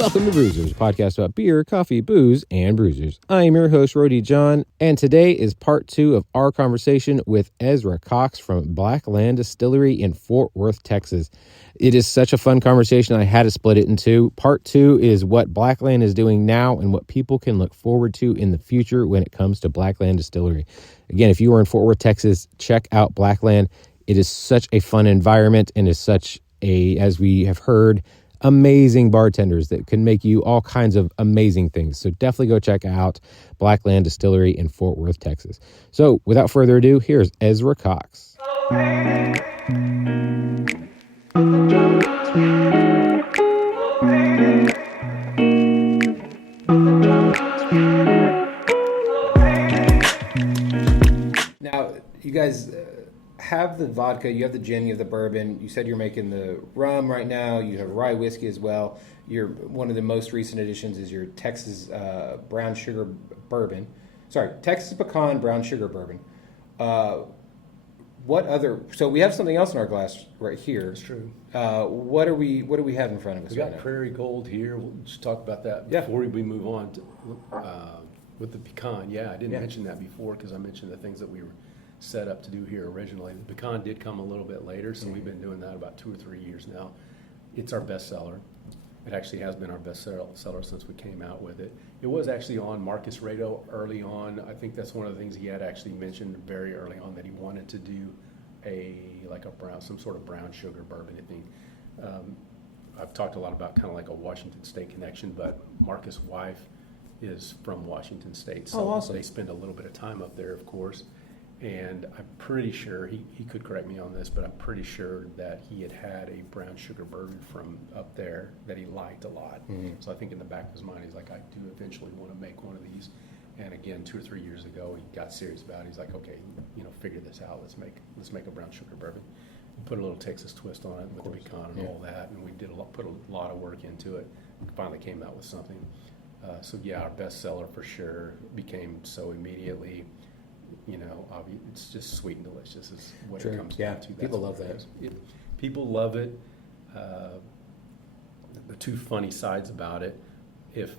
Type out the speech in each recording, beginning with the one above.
Welcome to Brewsers, a podcast about beer, coffee, booze, and bruisers. I am your host, Rody John, and today is part 2 of our conversation with Ezra Cox from Blackland Distillery in Fort Worth, Texas. It is such a fun conversation, I had to split it in two. Part 2 is what Blackland is doing now and what people can look forward to in the future when it comes to Blackland Distillery. Again, if you are in Fort Worth, Texas, check out Blackland. It is such a fun environment and is such a, as we have heard, amazing bartenders that can make you all kinds of amazing things. So definitely go check out Blackland Distillery in Fort Worth, Texas. So without further ado, here's Ezra Cox. Now, you guys have the vodka, you have the gin, you have the bourbon. You said you're making the rum right now. You have rye whiskey as well. One of the most recent additions is your Texas brown sugar bourbon. Sorry, Texas pecan brown sugar bourbon. What other? So we have something else in our glass right here. That's true. What do we have in front of us? We got Prairie Gold here. We'll just talk about that before we move on to, with the pecan. Yeah, I didn't mention that before because I mentioned the things that we were set up to do here originally. The pecan did come a little bit later, so we've been doing that about 2 or 3 years now. It's our best seller. It actually has been our best seller since we came out with it. It was actually on Marcus Rado early on. I think that's one of the things he had actually mentioned very early on, that he wanted to do some sort of brown sugar bourbon. I think I've talked a lot about kind of like a Washington State connection, but Marcus' wife is from Washington State, so awesome. They spend a little bit of time up there, of course. And I'm pretty sure, he could correct me on this, but I'm pretty sure that he had a brown sugar bourbon from up there that he liked a lot. Mm-hmm. So I think in the back of his mind, he's like, I do eventually want to make one of these. And again, 2 or 3 years ago, he got serious about it. He's like, okay, figure this out. Let's make a brown sugar bourbon. We put a little Texas twist on it with the pecan and all that, and we put a lot of work into it. We finally came out with something. Our best seller for sure became so immediately. It's just sweet and delicious is what it comes down to. People love that. People love it. The two funny sides about it, if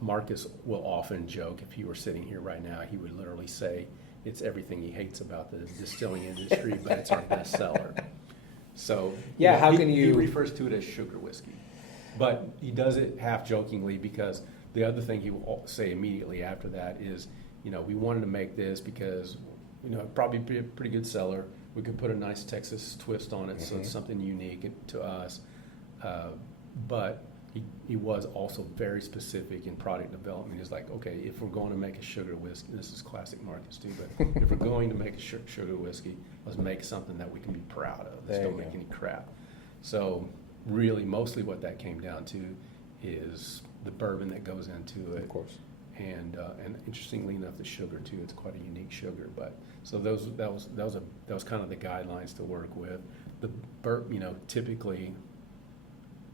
Marcus will often joke, if he were sitting here right now, he would literally say it's everything he hates about the distilling industry, but it's our best seller. So he refers to it as sugar whiskey, but he does it half jokingly because the other thing he will say immediately after that is, we wanted to make this because, it'd probably be a pretty good seller. We could put a nice Texas twist on it, so it's something unique to us. But he was also very specific in product development. He's like, okay, if we're going to make a sugar whiskey, this is classic Marcus too, but if we're going to make a sugar whiskey, let's make something that we can be proud of. Let's don't make any crap. So really, mostly what that came down to is the bourbon that goes into it. Of course. And interestingly enough, the sugar too. It's quite a unique sugar, but so that was kind of the guidelines to work with. The typically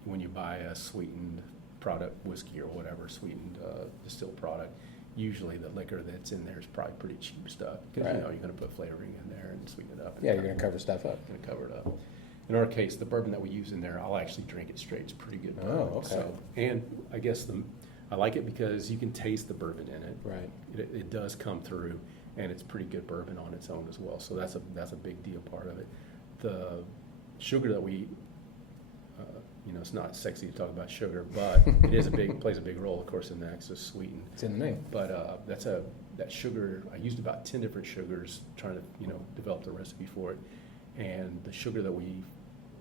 when you buy a sweetened product, whiskey or whatever, sweetened distilled product, usually the liquor that's in there is probably pretty cheap stuff because you're going to put flavoring in there and sweeten it up. You're going to cover stuff up. Going to cover it up. In our case, the bourbon that we use in there, I'll actually drink it straight. It's pretty good bourbon. Oh, okay. So, and I guess I like it because you can taste the bourbon in it. Right. It does come through, and it's pretty good bourbon on its own as well. So that's a big deal part of it. The sugar that we, it's not sexy to talk about sugar, but it is plays a big role, of course, in that. It's just sweetened. It's in the name. But that sugar. I used about 10 different sugars trying to develop the recipe for it, and the sugar that we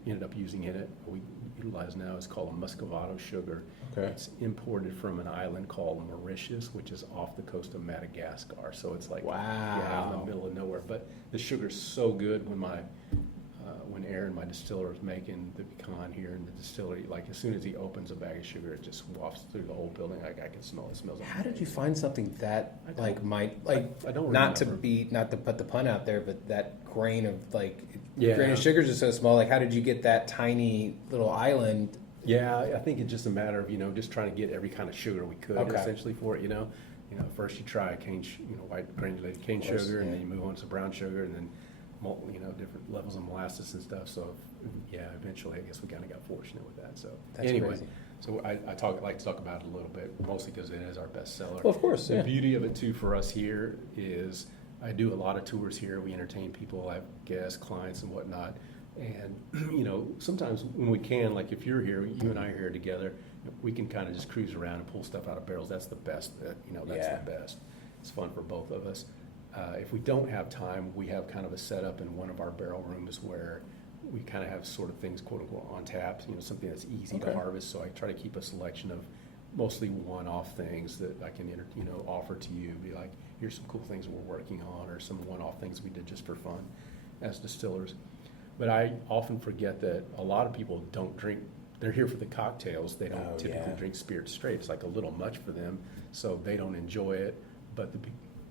ended up using in it, we utilize now, is called a Muscovado sugar. Okay. It's imported from an island called Mauritius, which is off the coast of Madagascar. So it's like out in the middle of nowhere. But the sugar's so good when Aaron, my distiller, is making the pecan here in the distillery, like as soon as he opens a bag of sugar, it just wafts through the whole building. Like I can smell it. It smells. How did you find something that I don't remember. not to put the pun out there, but that grain of grain of sugars is so small. Like, how did you get that tiny little island? Yeah, I think it's just a matter of just trying to get every kind of sugar we could essentially for it. First you try a white granulated cane sugar, and then you move on to brown sugar, and then different levels of molasses and stuff. So yeah, eventually I guess we kind of got fortunate with that. So That's anyway, crazy. so I like to talk about it a little bit, mostly because it is our best seller. Well, of course, The yeah. beauty of it too for us here is I do a lot of tours here. We entertain people, I have guests, clients, and whatnot. And sometimes when we can, like if you're here, you and I are here together, we can kind of just cruise around and pull stuff out of barrels. That's the best. That's Yeah. the best. It's fun for both of us. If we don't have time, we have kind of a setup in one of our barrel rooms where we kind of have sort of things, quote unquote, on tap, something that's easy Okay. to harvest. So I try to keep a selection of mostly one-off things that I can, offer to you. Be like, here's some cool things we're working on, or some one-off things we did just for fun as distillers. But I often forget that a lot of people don't drink. They're here for the cocktails. They don't typically drink spirits straight. It's like a little much for them, so they don't enjoy it. But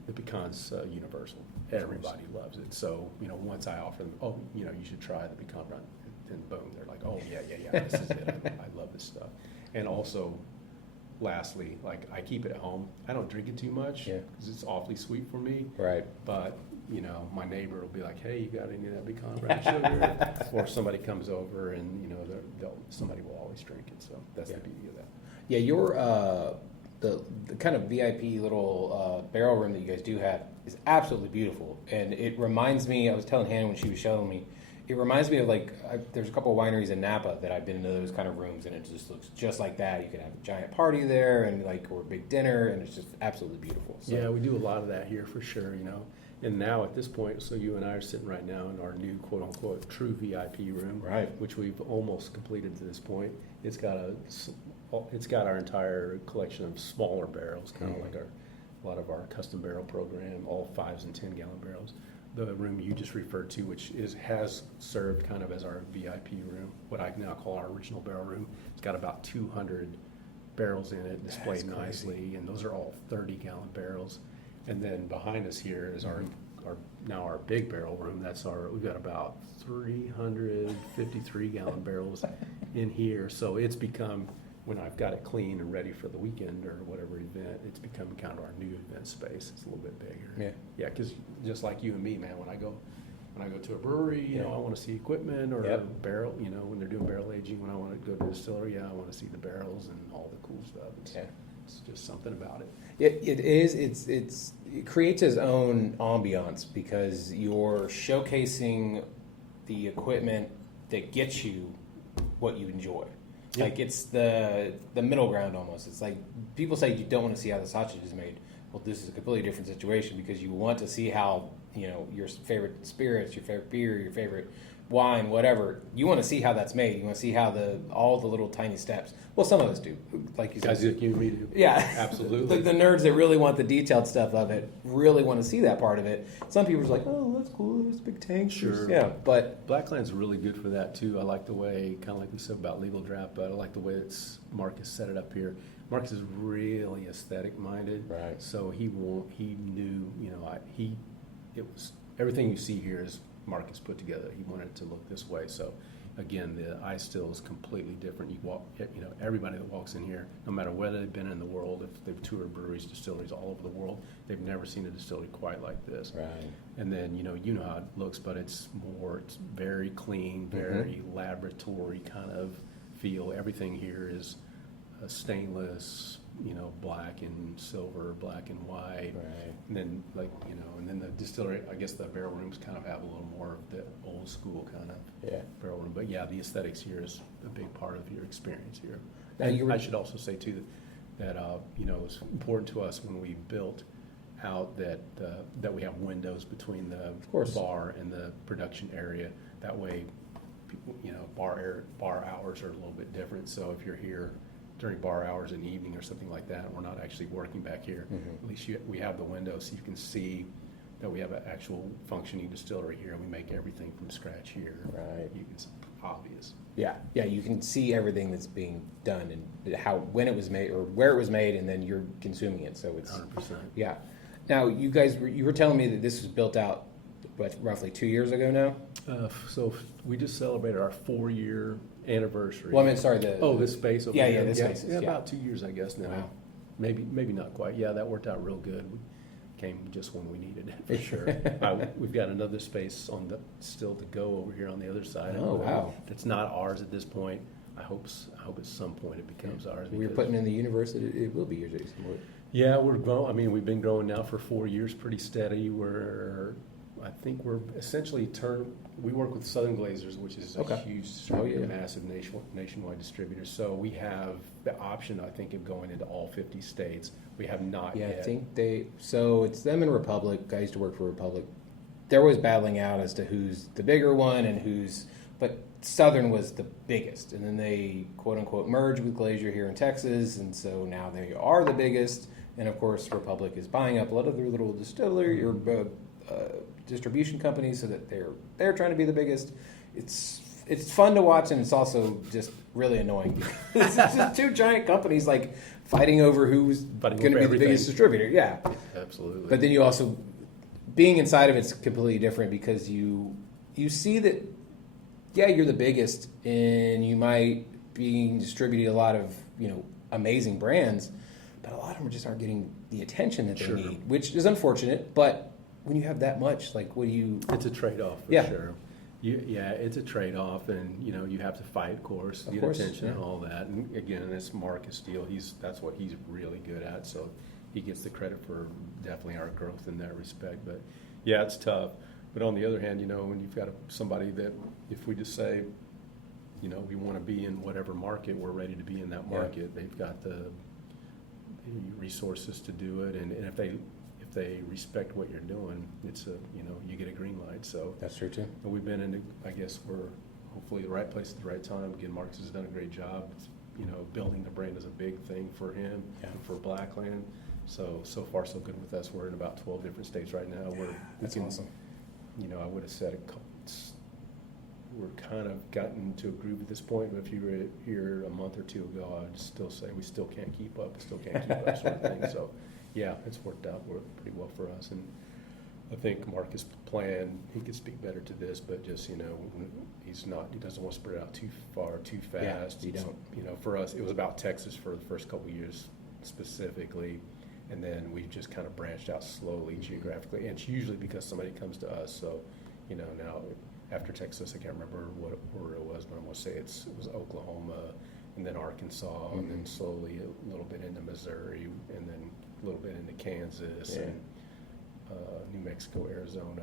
the pecan's universal. Everybody loves it. So once I offer them, you should try the pecan run, and boom, they're like, oh yeah, this is it. I love this stuff. And also, lastly, like I keep it at home. I don't drink it too much because it's awfully sweet for me. Right. But my neighbor will be like, hey, you got any of that pecan brown sugar? Or somebody comes over and somebody will always drink it. So that's the beauty of that. Yeah, your the kind of VIP little barrel room that you guys do have is absolutely beautiful, and it reminds me. I was telling Hannah when she was showing me, it reminds me of there's a couple of wineries in Napa that I've been into those kind of rooms, and it just looks just like that. You can have a giant party there, and or a big dinner, and it's just absolutely beautiful. So. Yeah, we do a lot of that here for sure. And now at this point, so you and I are sitting right now in our new quote unquote true VIP room, Right. which we've almost completed to this point. It's got our entire collection of smaller barrels, kind of like a lot of our custom barrel program, all 5s and 10-gallon barrels. The room you just referred to, which has served kind of as our VIP room, what I now call our original barrel room. It's got about 200 barrels in it, displayed nicely, and those are all 30-gallon barrels. And then behind us here is our big barrel room. We've got about 353-gallon barrels in here. So it's become, when I've got it clean and ready for the weekend or whatever event, it's become kind of our new event space. It's a little bit bigger. Yeah. Yeah, because just like you and me, man, when I go to a brewery, I want to see equipment or a barrel, when they're doing barrel aging, when I want to go to a distillery, I want to see the barrels and all the cool stuff. It's just something about it. It is. It creates its own ambiance because you're showcasing the equipment that gets you what you enjoy. Yep. Like it's the middle ground almost. It's like people say you don't want to see how the sausage is made. Well, this is a completely different situation because you want to see how your favorite spirits, your favorite beer, your favorite wine, whatever. You want to see how that's made. You want to see how all the little tiny steps. Well, some of us do, like you said. As you and me do. Yeah, Absolutely. Like the nerds that really want the detailed stuff of it really want to see that part of it. Some people are like, oh, that's cool. There's a big tank. Sure. Yeah, but Blackland's really good for that too. I like the way, kind of like we said about legal draft, but I like the way Marcus set it up here. Marcus is really aesthetic minded, Right. So he knew, it was everything you see here is Marcus put together. He wanted it to look this way. So again, the eye still is completely different. You walk, everybody that walks in here, no matter where they've been in the world, if they've toured breweries, distilleries all over the world, they've never seen a distillery quite like this. right. And then, you know how it looks, but it's very clean, very laboratory kind of feel. Everything here is stainless, black and silver, black and white. Right. And then and then the distillery, I guess the barrel rooms kind of have a little more of the old school kind of barrel room. But yeah, the aesthetics here is a big part of your experience here. Now, And I should also say too that it's important to us when we built out that we have windows between the bar and the production area. That way, people, bar hours are a little bit different. So if you're here during bar hours in the evening or something like that, we're not actually working back here. At least we have the window so you can see that we have an actual functioning distillery here. We make everything from scratch here. Right. It's obvious. Yeah, you can see everything that's being done and when it was made or where it was made, and then you're consuming it. So it's 100%. Yeah. Now you guys you were telling me that this was built out roughly 2 years ago now. So we just celebrated our 4-year anniversary. Well, I mean, sorry. This space over here. This space. About 2 years, I guess now. Wow. Maybe not quite. Yeah, that worked out real good. came just when we needed it, for sure. We've got another space still to go over here on the other side. Oh, wow. It's not ours at this point. I hope at some point it becomes ours. We're putting in the universe that it will be yours. Yeah, we're growing. I mean, we've been growing now for 4 years, pretty steady. I think we're essentially we work with Southern Glazers, which is a huge distributor, massive nationwide distributor. So we have the option, I think, of going into all 50 states. We have not yet. Yeah, I think so it's them and Republic. I used to work for Republic. They're always battling out as to who's the bigger one and but Southern was the biggest. And then they, quote unquote, merged with Glazier here in Texas. And so now they are the biggest. And of course, Republic is buying up a lot of their little distillery or distribution companies so that they're trying to be the biggest. It's fun to watch, and it's also just really annoying. It's just two giant companies like fighting over who's going to be the biggest distributor. Yeah, absolutely. But then you also being inside of it's completely different because you see that you're the biggest, and you might be distributing a lot of amazing brands, but a lot of them just aren't getting the attention that they need, which is unfortunate. But when you have that much, like, what do you? It's a trade-off for sure. It's a trade-off, and you have to fight, of course, get attention and all that. And again, it's Marcus Steele. That's what he's really good at. So he gets the credit for definitely our growth in that respect. But yeah, it's tough. But on the other hand, when you've got somebody that, if we just say, we want to be in whatever market, we're ready to be in that market. Yeah. They've got the resources to do it, and if they respect what you're doing, it's you get a green light. So that's true too. We've been in, I guess we're hopefully the right place at the right time. Again, Marcus has done a great job. Building the brand is a big thing for him and for Blackland. So far so good with us. We're in about 12 different states right now. That's awesome. I would have said we're kind of gotten to a groove at this point, but if you were here a month or two ago, I'd still say we still can't keep up, sort of thing. So yeah, it's worked out pretty well for us. And I think Marcus' plan, he could speak better to this, but just, he doesn't want to spread out too far, too fast. Yeah, you don't. For us, it was about Texas for the first couple of years specifically, and then we just kind of branched out slowly geographically. And it's usually because somebody comes to us. So, now after Texas, I can't remember what order it was, but I'm going to say it was Oklahoma, and then Arkansas, and then slowly a little bit into Missouri, and then a little bit into Kansas, and New Mexico, Arizona.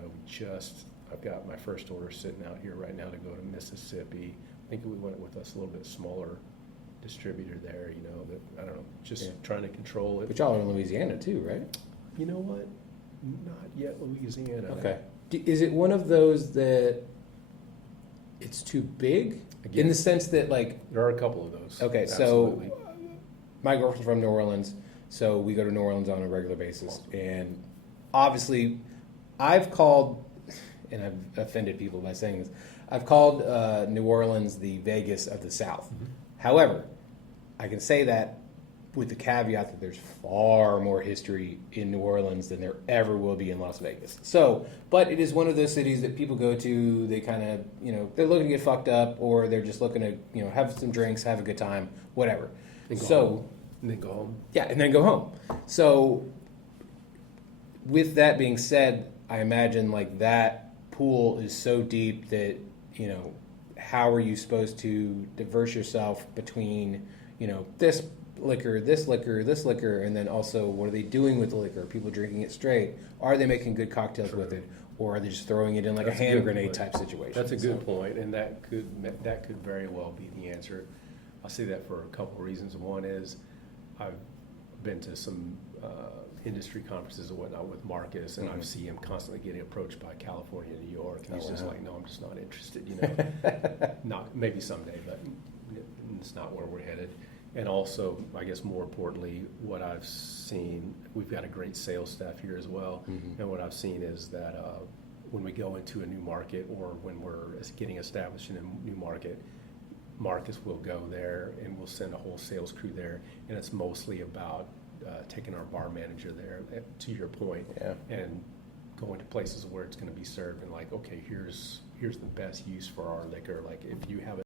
I've got my first order sitting out here right now to go to Mississippi. I think we went with us a little bit smaller distributor there, that, I don't know, just trying to control it. But y'all are in Louisiana too, right? You know what? Not yet Louisiana. Okay. Is it one of those that it's too big? Again, in the sense that, like... There are a couple of those. Okay, absolutely. So my girlfriend's from New Orleans, so we go to New Orleans on a regular basis. And obviously, I've called, and I've offended people by saying this, I've called New Orleans the Vegas of the South. Mm-hmm. However, I can say that with the caveat that there's far more history in New Orleans than there ever will be in Las Vegas. So, but it is one of those cities that people go to, they kind of, they're looking to get fucked up, or they're just looking to, have some drinks, have a good time, whatever. And then go home. Yeah, and then go home. So, with that being said, I imagine like that pool is so deep that, how are you supposed to diverse yourself between, this liquor, this liquor, this liquor, and then also what are they doing with the liquor? Are people drinking it straight? Are they making good cocktails with it? Or are they just throwing it in like a hand grenade type situation? That's a good point, and that could very well be the answer. I'll say that for a couple of reasons. One is I've been to some industry conferences and whatnot with Marcus, and I see him constantly getting approached by California and New York, and he's just like, no, I'm just not interested, not maybe someday, but it's not where we're headed. And also, I guess more importantly, what I've seen, we've got a great sales staff here as well, and what I've seen is that when we go into a new market or when we're getting established in a new market, Marcus will go there and we'll send a whole sales crew there, and it's mostly about taking our bar manager there, to your point, and going to places where it's going to be served and like, okay, here's the best use for our liquor. Like if you have